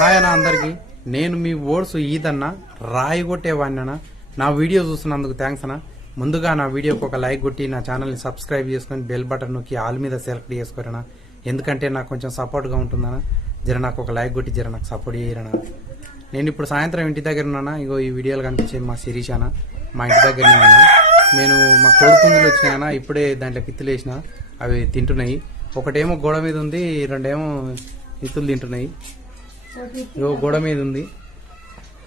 Hi అన్న అందరికి నేను మీ ఓడ్స్ ఈదన్న రాయి కొట్టేవాడినా నా వీడియో చూసినందుకు థ్యాంక్స్ అన్న. ముందుగా నా వీడియోకి ఒక లైక్ కొట్టి నా ఛానల్ని సబ్స్క్రైబ్ చేసుకొని బెల్ బటన్ నొక్కి ఆల్ మీద సెలెక్ట్ చేసుకోరనా ఎందుకంటే నాకు కొంచెం సపోర్ట్గా ఉంటుందన్న. జర నాకు ఒక లైక్ కొట్టి జర నాకు సపోర్ట్ చేయరనా నేను ఇప్పుడు సాయంత్రం ఇంటి దగ్గర ఉన్నానా? ఇగో ఈ వీడియోలు కనిపించేది మా శిరీషాన అన్న. మా ఇంటి దగ్గరనే ఉన్నా. నేను మా కోడిపుంజులు వచ్చినాయన ఇప్పుడే దాంట్లో పిత్తులు వేసిన. అవి తింటున్నాయి. ఒకటేమో గోడ మీద ఉంది రెండేమో ఇతులు తింటున్నాయి. ఇగో గోడ మీద ఉంది.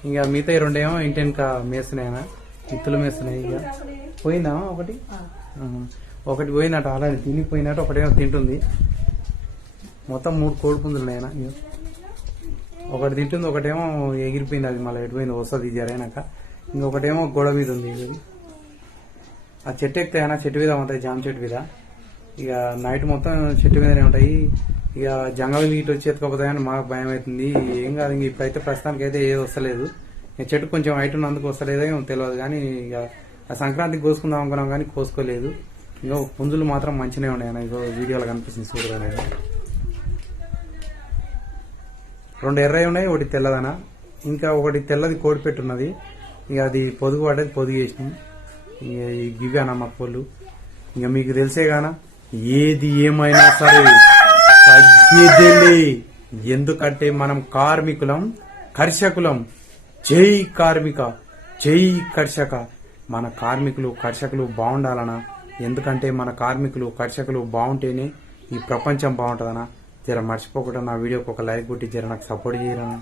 ఇంకా మిగతా రెండేమో ఇంటి వెనక మేస్తున్నాయన ఇత్తులు మేస్తున్నాయి ఇక. పోయిందా ఒకటి. ఒకటి పోయినట్టు అలా తినిపోయినట్టు ఒకటేమో తింటుంది. మొత్తం మూడు కోడి పుంజులు ఉన్నాయన ఇగో. ఒకటి తింటుంది ఒకటేమో ఎగిరిపోయింది అది మళ్ళీ ఎటుపోయింది వస్తుంది జరైనాక ఇంకొకటేమో గోడ మీద ఉంది ఆ చెట్టు ఎక్కుతాయన చెట్టు మీద ఉంటాయి జామ చెట్టు మీద. ఇక నైట్ మొత్తం చెట్టు మీదనే ఉంటాయి. ఇక జంగల్ ఇటు వచ్చి ఎత్తుకపోతాయని మాకు భయం అవుతుంది. ఏం కాదు ఇంక ఇప్పుడైతే ప్రస్తుతానికి అయితే ఏది వస్తలేదు. చెట్టు కొంచెం హైట్ ఉన్నందుకు వస్తలేదో ఏమో తెలియదు కానీ ఇక సంక్రాంతికి కోసుకుందాం అనుకున్నాం కానీ కోసుకోలేదు. ఇక పుంజులు మాత్రం మంచిగానే ఉన్నాయి అన్న వీడియోలో కనిపిస్తుంది చూడగానే రెండు ఎర్రవి ఉన్నాయి ఒకటి తెల్లదన. ఇంకా ఒకటి తెల్లది కోడి పెట్టున్నది ఇక అది పొదుగు పడ్డది పొదుగు వేసినాం ఇక ఈ మా కోళ్ళు. ఇక మీకు తెలిసే కానా ఏది ఏమైనా సరే తగ్గేదేలే. ఎందుకంటే మనం కార్మికులం కర్షకులం. జై కార్మిక జై కర్షక. మన కార్మికులు కర్షకులు బాగుండాలనా? ఎందుకంటే మన కార్మికులు కర్షకులు బాగుంటేనే ఈ ప్రపంచం బాగుంటుందనా? జర మర్చిపోకుండా నా వీడియోకి ఒక లైక్ కొట్టి జర నాకు సపోర్ట్ చేయరనా